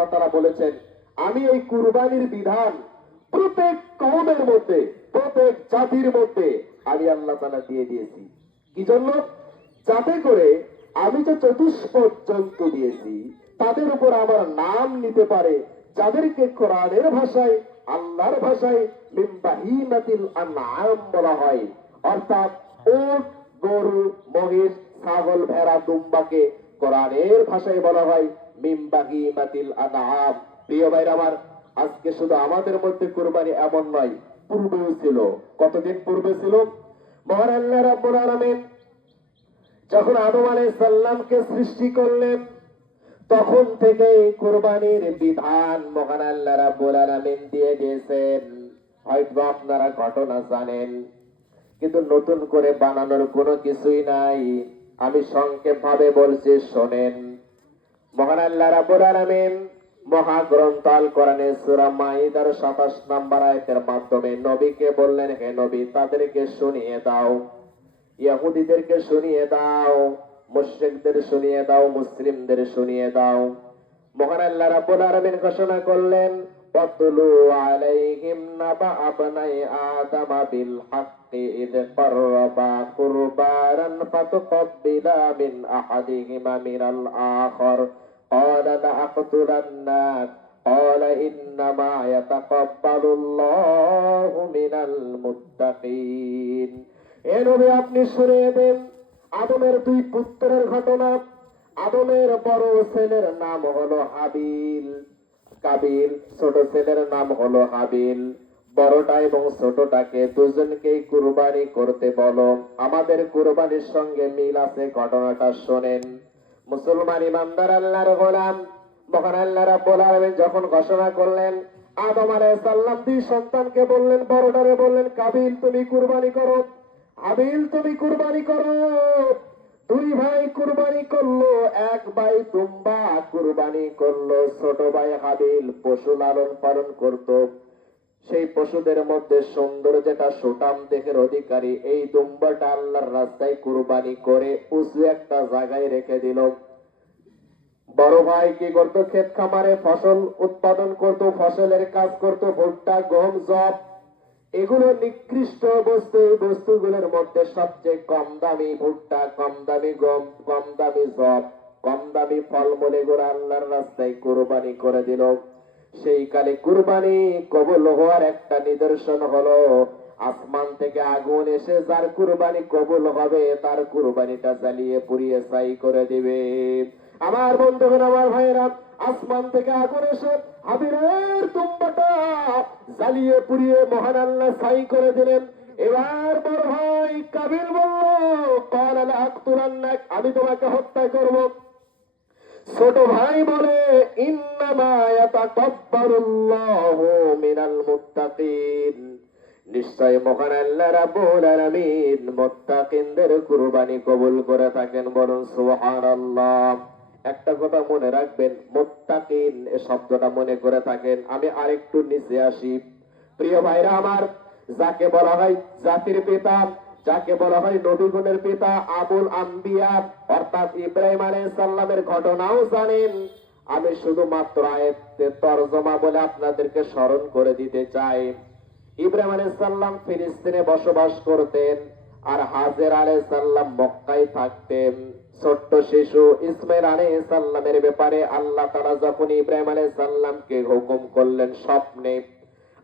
আল্লাহ তাআলা বলেছেন আমি এই কুরবানির বিধান প্রত্যেক কওমের মধ্যে, প্রত্যেক জাতির মধ্যে আমি আল্লাহ তাআলা দিয়ে দিয়েছি। কি জন্য? যাতে করে আমি যে চতুষ্পদ জন্তু দিয়েছি তাদের উপর আমার নাম নিতে পারে, যাদেরকে কোরআনের ভাষায়, আল্লাহর ভাষায় মিন বাহিমাতিল আনআম বলা হয়। অর্থাৎ উট, গরু, মহিষ, ছাগল, ভেড়া, দুম্বাকে কোরআনের ভাষায় বলা হয় মিন বাহিমাতিল আনআম। প্রিয় ভাইরা আমার, আজকে শুধু আমাদের মধ্যে কুরবানি এমন নয়, পূর্বেও ছিল। কতদিন পূর্বে ছিল? মহান আল্লাহ রাব্বুল আলামিন যখন আদম আলাইহিস সালামকে সৃষ্টি করলেন তখন থেকে কুরবানির বিধান মহান আল্লাহ রাব্বুল আলামিন দিয়ে দিয়েছেন। হয়তো আপনারা ঘটনা জানেন, কিন্তু নতুন করে বানানোর কোনো কিছুই নাই। আমি সংক্ষেপ ভাবে বলছি, শোনেন। মহান আল্লাহ রাব্বুল আলামিন মহাগ্রন্থ আল কোরআনে সূরা মাইদার 27 নম্বর আয়াতের মাধ্যমে নবীকে বললেন, হে নবী, তাদেরকে শুনিয়ে দাও, ইহুদিদেরকে শুনিয়ে দাও, মুশরিকদের শুনিয়ে দাও, মুসলিমদের শুনিয়ে দাও। মহান আল্লাহ রাব্বুল আলামিন ঘোষণা করলেন, ওয়াতলু আলাইহিম নাবা আবনাই আদম বিল হাক্কি ইয কাররাবা কুরবানান ফাতুকাব্বিলা মিন আহাদিহিমা মিনাল আখার ক্বালা লাআকতুলান্নাক ক্বালা ইন্নামা ইয়াতাকাব্বালুল্লাহু মিনাল মুত্তাকিন। এ নবী, আপনি শুনিয়ে দেন আদমের দুই পুত্রের ঘটনা। আদমের বড় ছেলের নাম হলো হাবিল, কাবিল। ছোট ছেলের নাম হলো হাবিল। বড়টা এবং ছোটটাকে দুজনকেই কুরবানি করতে বলো। আমাদের কুরবানির সঙ্গে মিল আছে, ঘটনাটা শোনেন। মুসলমান ইমানদার আল্লাহর গোলাম, মহান আল্লাহ রাব্বুল আলামিন যখন ঘোষণা করলেন, আদম আলাইহিস সালাম দুই সন্তানকে বললেন, বড়টারে বললেন, কাবিল তুমি কুরবানি করো, হাবিল তুমি কুরবানি করো। দুই ভাই কুরবানি করলো, এক ভাই দুম্বা কুরবানি করলো। ছোট ভাই হাবিল পশু লালন পালন করত। সেই পশুদের মধ্যে সুন্দর যেটা সুঠাম দেহের অধিকারী, এই দুম্বাটা আল্লাহর রাস্তায় কুরবানি করে উঁচু একটা জায়গায় রেখে দিল। বড় ভাই কি করতো? ক্ষেত খামারে ফসল উৎপাদন করত, ফসলের কাজ করত, ভুট্টা, গম, জব, এগুলো নিকৃষ্ট বস্তু। এই বস্তুগুলোর মধ্যে সবচেয়ে কম দামি ভুট্টা, কম দামি গম, কম দামি জব, কম দামি ফলমূল, এগুলো আল্লাহর রাস্তায় কুরবানি করে দিল। সেই কালে কুরবানি কবুল হওয়ার একটা নিদর্শন হলো আসমান থেকে আগুন এসে যার কুরবানি কবুল হবে তার কুরবানিটা জ্বালিয়ে পুড়িয়ে ছাই করে দিবে। আমার বন্ধুগণ, আমার ভাইয়েরা, আসমান থেকে আগুন এসে হাবিলের দুম্বাটা জ্বালিয়ে পুড়িয়ে মহান আল্লাহ ছাই করে দিলেন। এবার বড় ভাই কাবিল বলল, ক্বালা লাআকতুলান্নাক, আমি তোমাকে হত্যা করব। ছোট ভাই বলে, ইন্নামা ইয়াতাকাব্বালুল্লাহু মিনাল মুত্তাকিন, নিশ্চয় মহান আল্লাহ রাব্বুল আলামিন মুত্তাকিনদের কুরবানি কবুল করে থাকেন। বলুন সুবহানাল্লাহ। একটা কথা মনে রাখবেন, মুত্তাকিন এই শব্দটা মনে করে থাকেন। আমি আরেকটু নিচে আসি। প্রিয় ভাইরা আমার, যাকে বলা হয় জাতির পিতা, যাকে বলা হয় নবীগণের পিতা, আবুল আম্বিয়া অর্থাৎ ইব্রাহিম আলাইহিস সালামের ঘটনাও জানেন। আমি শুধুমাত্র আয়াতের তরজমা বলে আপনাদেরকে স্মরণ করে দিতে চাই। ইব্রাহিম আলাইহিস সালাম ফিলিস্তিনে বসবাস করতেন, আর হাজের আলাইহিস সালাম মক্কায় থাকতেন। ছোট্ট শিশু ইসমাইল আলাইহিস সালামের ব্যাপারে আল্লাহ তাআলা যখন ইব্রাহিম আলাইহিস সালামকে হুকুম করলেন স্বপ্নে,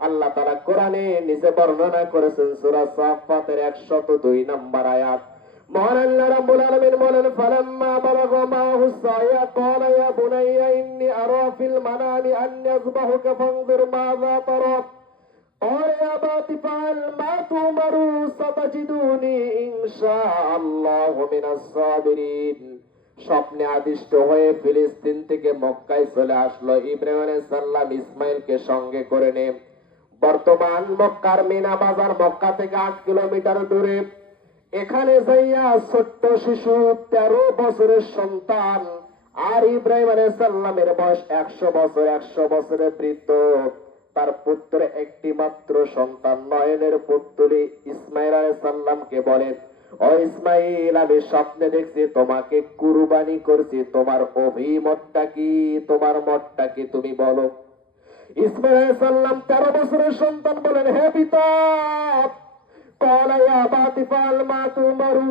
আল্লাহ তাআলা কোরআনে নিজে বর্ণনা করেছেন সূরা সাফফাতের 102 নম্বর আয়াত। মহান আল্লাহ রাব্বুল আলামিন বলেন, ফালাম্মা বালাগা মাহু সায়া ক্বালা ইয়া বুনাইয়া ইন্নী আরা ফিল মানামি আন্নী আযবাহুকা ফানজুর মাযা তারা ক্বালা ইয়া আবাতি ফাআল মা তুমারু সাতাজিদুনি ইনশাআল্লাহু মিনাস সাবিরিন। স্বপ্নে আদিষ্ট হয়ে ফিলিস্তিন থেকে মক্কায় চলে আসলো ইব্রাহিম আলাইহিস সালাম ইসমাইলকে সঙ্গে করে নিয়ে। বর্তমান মক্কার মিনা বাজার মক্কা থেকে 8 কিলোমিটার দূরে। এখানে যাইয়া ছোট্ট শিশু 13 বছরের সন্তান, আর ইব্রাহিম আলাইহিস সালামের বয়স 100 বছর, 100 বছরের বৃদ্ধ। তার পুত্র একটি মাত্র সন্তান নয়নের পুত্রী ইসমাইল আলাইহিস সালামকে বলেন, ও ইসমাইল, আমি স্বপ্নে দেখছি তোমাকে কুরবানি করছি, তোমার অভিমতটা কি, তোমার মতটা কি তুমি বলো। ইসমাইল আলাইহিস সালাম 13 বছরের সন্তান বলেন, হে পিতা, ক্বালা ইয়া আবাতি ফাআল মা তুমারু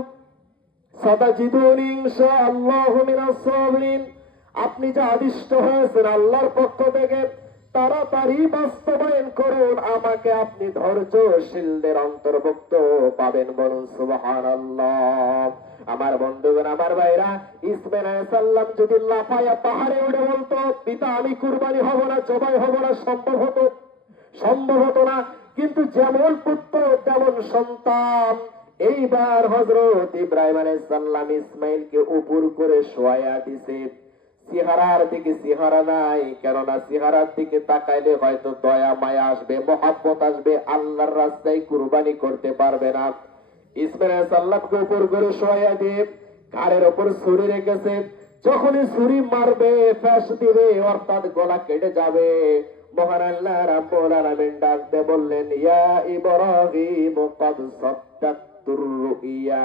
সাতাজিদুনি ইনশাআল্লাহু মিনাস সাবিরিন। আপনি যা আদিষ্ট হয়েছেন আল্লাহর পক্ষ থেকে তাড়াতাড়ি বাস্তবায়ন করুন, আমাকে আপনি ধৈর্যশীলদের অন্তর্ভুক্ত পাবেন। বলুন সুবহানাল্লাহ। আমার বন্ধুগণ, আমার ভাইরা, ইসমাইল আলাইহিস সালাম যদি লাফায়া পাহাড়ে উঠে বলতো, পিতা আমি কুরবানি হব না, জবাই হব না, সম্ভব হতো না। কিন্তু যেমন পুত্র তেমন সন্তান। এইবার হযরত ইব্রাহিম আলাইহিস সালাম ইসমাইলকে উপর করে শোয়া দিছে। চেহারার দিকে চেহারা নাই, কেননা চেহারার দিকে তাকাইলে হয়তো দয়া মায়া আসবে, মহব্বত আসবে, আল্লাহর রাস্তায় কুরবানি করতে পারবে না। ইসমাইল আলাইহিস সালামকে উপর করে শোয়া দিয়ে ঘাড়ের উপর ছুরি রেখেছে। যখনই ছুরি মারবে, ফ্যাস দিবে, অর্থাৎ গলা কেটে যাবে, মহান আল্লাহ রাব্বুল আলামিন ডাকতে বললেন, ইয়া ইব্রাহিম ক্বাদ সাদ্দাকতুর রুইয়া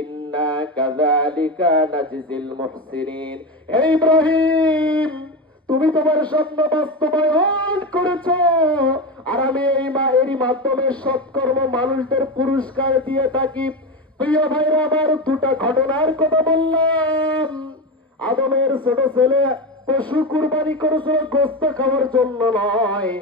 ইন্না কাযালিকা নাজজিল মুহসিনিন। হে ইব্রাহিম, তুমি তোমার স্বপ্ন বাস্তবায়ন করেছো, আর আমি এরই মাধ্যমে সৎকর্ম মানুষদের পুরস্কার দিয়ে থাকি। প্রিয় ভাইরা আমার, দুটা ঘটনার কথা বললাম। আদমের ছোট ছেলে পশু কুরবানি করেছিল গোস্ত খাওয়ার জন্য নয়।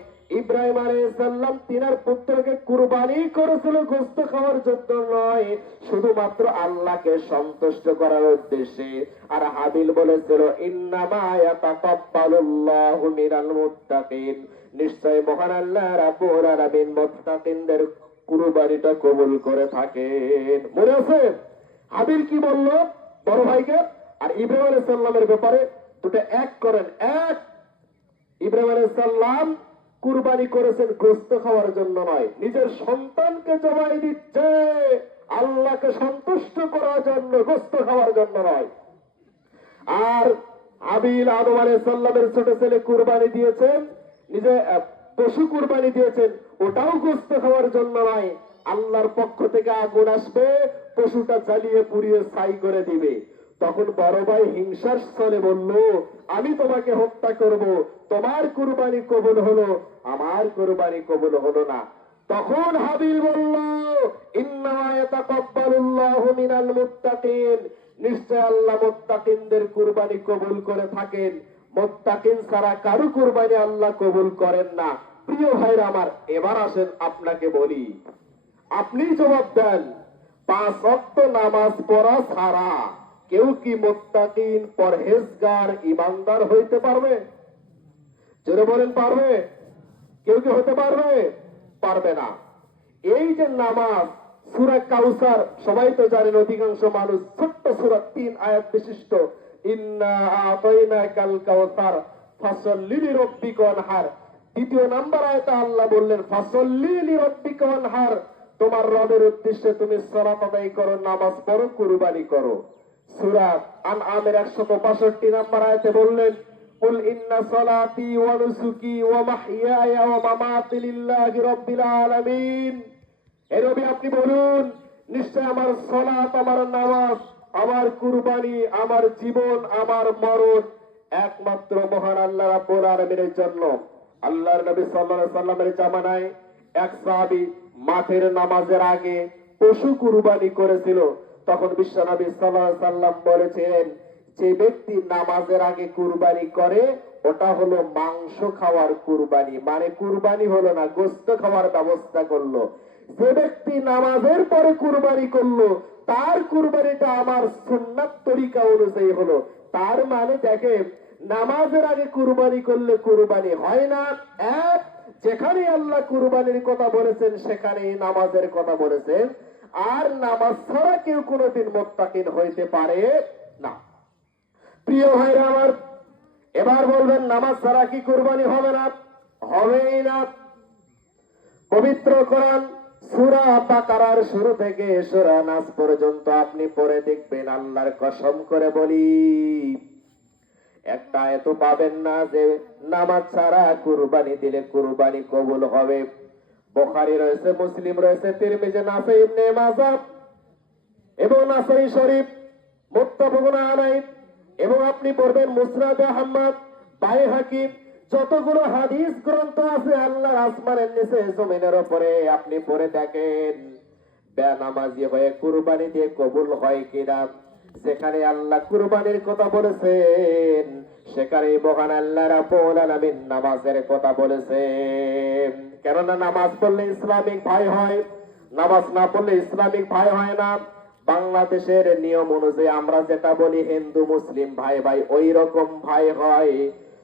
ইব্রাহিম আলাইহিস সালাম তিনার পুত্রকে কুরবানি করেছিল গোস্ত খাওয়ার জন্য নয়, শুধুমাত্র আল্লাহকে সন্তুষ্ট করার উদ্দেশ্যে। আর হাবিল বলেছিল, ইন্নামা ইয়াতাকাব্বালুল্লাহু মিনাল মুত্তাকিন, নিশ্চয় মহান আল্লাহ রাব্বুল আলামিন মুত্তাকিনদের কুরবানিটা কবুল করে থাকেন। মনে আছে হাবিল কি বলল বড় ভাইকে? আর ইব্রাহিম আলাইহিস সালামের ব্যাপারে দুটো এক করেন। এক, ইব্রাহিম আলাইহিস সালাম কুরবানি করেছেন গোস্ত খাওয়ার জন্য নয়, নিজের সন্তানকে জবাই দিচ্ছে আল্লাহকে সন্তুষ্ট করার জন্য, গোস্ত খাওয়ার জন্য নয়। আর হাবিল আদম আলাইহিস সালামের ছোট ছেলে কুরবানি দিয়েছেন, নিজে পশু কুরবানি দিয়েছেন, ওটাও গোস্ত খাওয়ার জন্য নয়। আল্লাহর পক্ষ থেকে আগুন আসবে, পশুটা জ্বালিয়ে পুড়িয়ে ছাই করে দিবে। তখন বড় ভাই হিংসার স্থলে বলল, আমি তোমাকে হত্যা করব, তোমার কুরবানি কবুল হলো, আমার কুরবানি কবুল হলো না। তখন হাবিল বলল, ইন্নামা ইয়াতাকাব্বালুল্লাহু মিনাল মুত্তাকিন, নিশ্চয় আল্লাহ মুত্তাকিনদের কুরবানি কবুল করে থাকেন, মুত্তাকিন ছাড়া কারো কুরবানি আল্লাহ কবুল করেন না। প্রিয় ভাইরা আমার, এবার আসেন আপনাকে বলি, আপনি জবাব দেন, 5 ওয়াক্ত নামাজ পড়া ছাড়া কেউ কি মুত্তাকিন, পরহেজগার, ঈমানদার হইতে পারবে? জোরে বলেন, পারবে? কেউ কি হতে পারবে? পারবে না। এই যে নামাজ, সূরা কাউসার সবাই তো জানেন, অধিকাংশ মানুষ, ছোট্ট সূরা, 3 আয়াত বিশিষ্ট, ইন্না আতাইনাকাল কাউসার ফাসাল্লি লিরাব্বিকা ওয়ানহার। দ্বিতীয় নাম্বার আয়াতে আল্লাহ বললেন, ফাসাল্লি লিরাব্বিকা ওয়ানহার, তোমার রবের উদ্দেশ্যে তুমি সালাত আদায় করো, নামাজ পড়ো, কুরবানি করো। সূরা আনআমের 165 নাম্বার আয়াতে বললেন, কুল ইন্না সালাতি ওয়া নুসুকি ওয়া মাহইয়ায়া ওয়া মামাতি লিল্লাহি রাব্বিল আলামিন। হে নবী, আপনি বলুন, নিশ্চয় আমার সালাত, আমার নামাজ, আমার কুরবানি, আমার জীবন, আমার মরণ একমাত্র মহান আল্লাহ রাব্বুল আলামিনের জন্য। আল্লাহর নবী সাল্লাল্লাহু আলাইহি সাল্লামের জামানায় এক সাহাবী মাঠের নামাজের আগে পশু কুরবানি করেছিল। তখন বিশ্বনবী সাল্লাল্লাহু আলাইহি সাল্লাম বলেছিলেন, যে ব্যক্তি নামাজের আগে কুরবানি করে ওটা হলো মাংস খাওয়ার কুরবানি, মানে কুরবানি হলো না, গোশত খাওয়ার ব্যবস্থা করলো। যে ব্যক্তি নামাজের পরে কুরবানি করলো তার কুরবানিটা আমার সুন্নাত তরিকা অনুযায়ী হলো। তার মানে দেখে, নামাজের আগে কুরবানি করলে কুরবানি হয় না। এক, যেখানে আল্লাহ কুরবানির কথা বলেছেন সেখানে নামাজের কথা বলেছেন। আর নামাজ ছাড়া কেউ কোনোদিন মুত্তাকিন হইতে পারে না। প্রিয় ভাইরা আমার, এবার বলবেন, নামাজ ছাড়া কি কুরবানি হবে না? হবেই না। পবিত্র কোরআন সূরা বাকারার শুরু থেকে সূরা নাস পর্যন্ত আপনি পড়ে দেখবেন, আল্লাহর কসম করে বলি, একটা আয়াত পাবেন না যে নামাজ ছাড়া কুরবানি দিলে কুরবানি কবুল হবে। বুখারী রয়েছে, মুসলিম রয়েছে, তিরমিজি, নাসাই, ইবনে মাজাহ এবং নাসাই শরীফ, মুত্তাফাকুন আলাইহি, এবং আপনি পড়বেন মুসনাদে আহমদ, বাইহাকি, যতগুলো হাদিস গ্রন্থ আছে আল্লাহর আসমানের নিচে জমিনের উপরে আপনি পড়ে দেখেন বেনামাজি হয়ে কুরবানি দিয়ে কবুল হয় কিনা। যেখানে আল্লাহ কুরবানির কথা বলেছেন সেখানে মহান আল্লাহ রাব্বুল আলামিন নামাজের কথা বলেছেন। কেননা নামাজ পড়লে ইসলামিক ভাই হয়, নামাজ না পড়লে ইসলামিক ভাই হয় না। বাংলাদেশের নিয়ম অনুযায়ী আমরা যেটা বলি হিন্দু মুসলিম ভাই ভাই, ওই রকম ভাই হয়।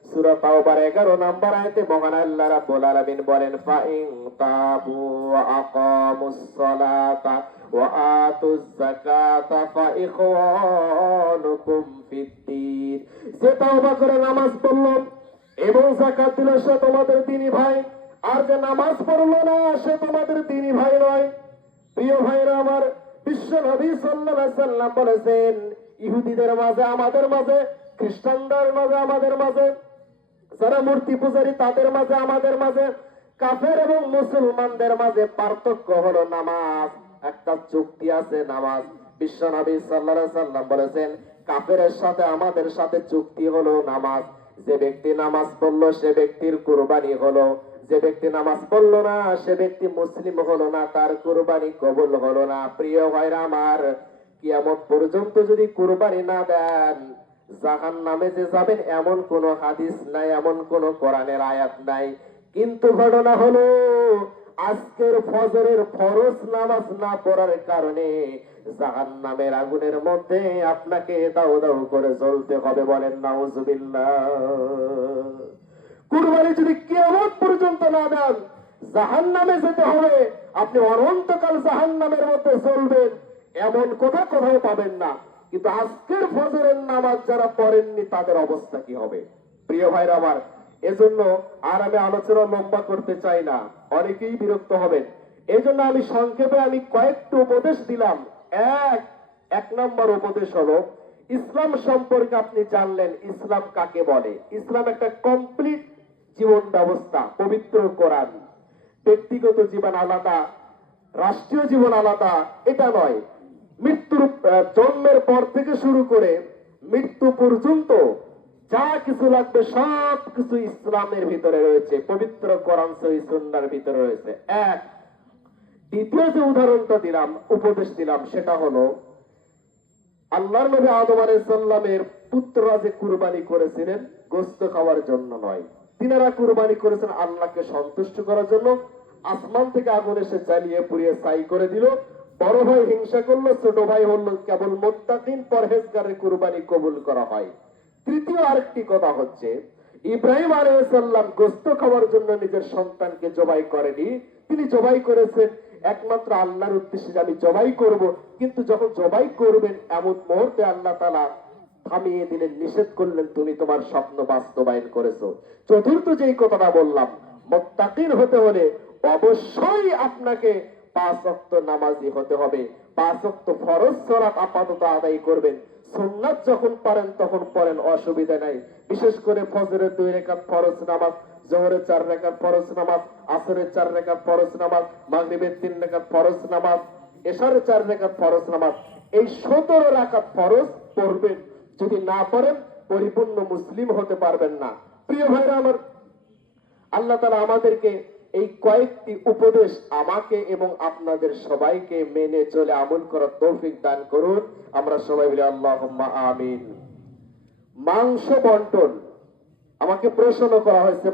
সূরা তাওবার 11 নম্বর আয়াতে মহান আল্লাহ রাব্বুল আলামিন বলেন, ফাইন তাবু ওয়া আকামুস সালাতা ওয়া আতুজ যাকাতা ফাইখওয়ানুকুম ফিদ্দীন। যে তাওবা করে নামাজ পড়লো এবং যাকাত দিল সে তোমাদের দ্বীনি ভাই, আর যে নামাজ পড়লো না সে তোমাদের দ্বীনি ভাই নয়। প্রিয় ভাইরা আমার, বিশ্ব নবী সাল্লাল্লাহু আলাইহি সাল্লাম বলেছেন, ইহুদিদের মাঝে আমাদের মাঝে, খ্রিস্টানদের মাঝে আমাদের মাঝে, যারা মূর্তি পূজারী তাদের মাঝে আমাদের মাঝে, কাফের এবং মুসলমানদের মাঝে পার্থক্য হলো নামাজ। একটা চুক্তি আছে নামাজ। বিশ্ব নবী সাল্লাল্লাহু আলাইহি সাল্লাম বলেছেন, কাফেরের সাথে আমাদের সাথে চুক্তি হলো নামাজ। যে ব্যক্তি নামাজ পড়লো সে ব্যক্তির কুরবানি হলো, যে ব্যক্তি নামাজ পড়লো না সে ব্যক্তি মুসলিম হলো না, তার কুরবানি কবুল হলো না। প্রিয় ভাইরা আমার, কিয়ামত পর্যন্ত যদি কুরবানি না দেন জাহান্নামে যে যাবেন এমন কোন হাদিস নাই, এমন কোন কোরআনের আয়াত নাই। কিন্তু ঘটনা হলো আজকের ফজরের ফরজ নামাজ না পড়ার কারণে জাহান্নামের আগুনের মধ্যে আপনাকে দাও দাও করে জ্বলতে হবে। বলেন নাউজুবিল্লাহ। কুরবানি যদি কিয়ামত পর্যন্ত না দেন জাহান্নামে যেতে হবে, আপনি অনন্তকাল জাহান্নামের মধ্যে চলবেন, এমন কথা কোথাও পাবেন না। কিন্তু আজকের ফজরের নামাজ যারা পড়েননি তাদের অবস্থা কি হবে? প্রিয় ভাইরা আমার, এজন্য আর আমি আলোচনা লম্বা করতে চাই না, অনেকেই বিরক্ত হবেন। এজন্য আমি সংক্ষেপে কয়েকটি উপদেশ দিলাম। এক নম্বর উপদেশ হলো, ইসলাম সম্পর্কে আপনি জানলেন ইসলাম কাকে বলে। ইসলাম একটা কমপ্লিট জীবন ব্যবস্থা, পবিত্র কোরআন। ব্যক্তিগত জীবন আলাদা, রাষ্ট্রীয় জীবন আলাদা, এটা নয়। মৃত্যুর জন্মের পর থেকে শুরু করে মৃত্যু পর্যন্ত যা কিছু লাগবে সব কিছু ইসলামের ভিতরে রয়েছে, পবিত্র কোরআন সহিহ সুন্নাহর ভিতরে রয়েছে। দ্বিতীয় যে উদাহরণটা দিলাম, উপদেশ দিলাম, সেটা হলো আল্লাহর নবী আদম আলাইহিস সালামের পুত্ররা যে কুরবানি করেছিলেন গোশত খাওয়ার জন্য নয়, তিনারা কুরবানি করেছেন আল্লাহকে সন্তুষ্ট করার জন্য। আসমান থেকে আগুন এসে জ্বালিয়ে পুড়িয়ে ছাই করে দিল। বড় ভাই হিংসা করলো, ছোট ভাই হলো কেবল মুত্তাকিন পরহেজগারের কুরবানি কবুল করা হয়। তৃতীয় আরেকটি কথা হচ্ছে, ইব্রাহিম আলাইহিস সালাম গোশত খাওয়ার জন্য নিজের সন্তানকে জবাই করেনি, তিনি জবাই করেছেন একমাত্র আল্লাহর উদ্দেশ্যে, আমি জবাই করব। কিন্তু যখন জবাই করবেন এমন মুহূর্তে আল্লাহ তাআলা থামিয়ে দিলেন, নিষেধ করলেন, তুমি তোমার স্বপ্ন বাস্তবায়ন করেছো। চতুর্থ যেই কথাটা বললাম, মুত্তাকিন হতে হলে অবশ্যই আপনাকে 5 ওয়াক্ত নামাজি হতে হবে। 5 ওয়াক্ত ফরজ সালাত আপাতত আদায় করবেন, সুন্নাত যখন পারেন তখন পড়েন, অসুবিধা নাই। বিশেষ করে ফজরের 2 রাকাত ফরজ নামাজ, জোহরের 4 রাকাত ফরজ নামাজ, আসরের 4 রাকাত ফরজ নামাজ, মাগরিবের 3 রাকাত ফরজ নামাজ, এশারের 4 রাকাত ফরজ নামাজ, এই 17 রাকাত ফরজ পড়বেন। যদি না পড়েন পরিপূর্ণ মুসলিম হতে পারবেন না। প্রিয় ভাইরা আমার, আল্লাহ তাআলা আমাদেরকে এই কয়েকটি উপদেশ আমাকে এবং আপনাদের সবাইকে মেনে চলে আমল করার তৌফিক দান করুন। আমরা সবাই বলি আল্লাহুম্মা আমিন। মাংস বন্টন, আমাকে প্রশ্ন করা হয়েছে।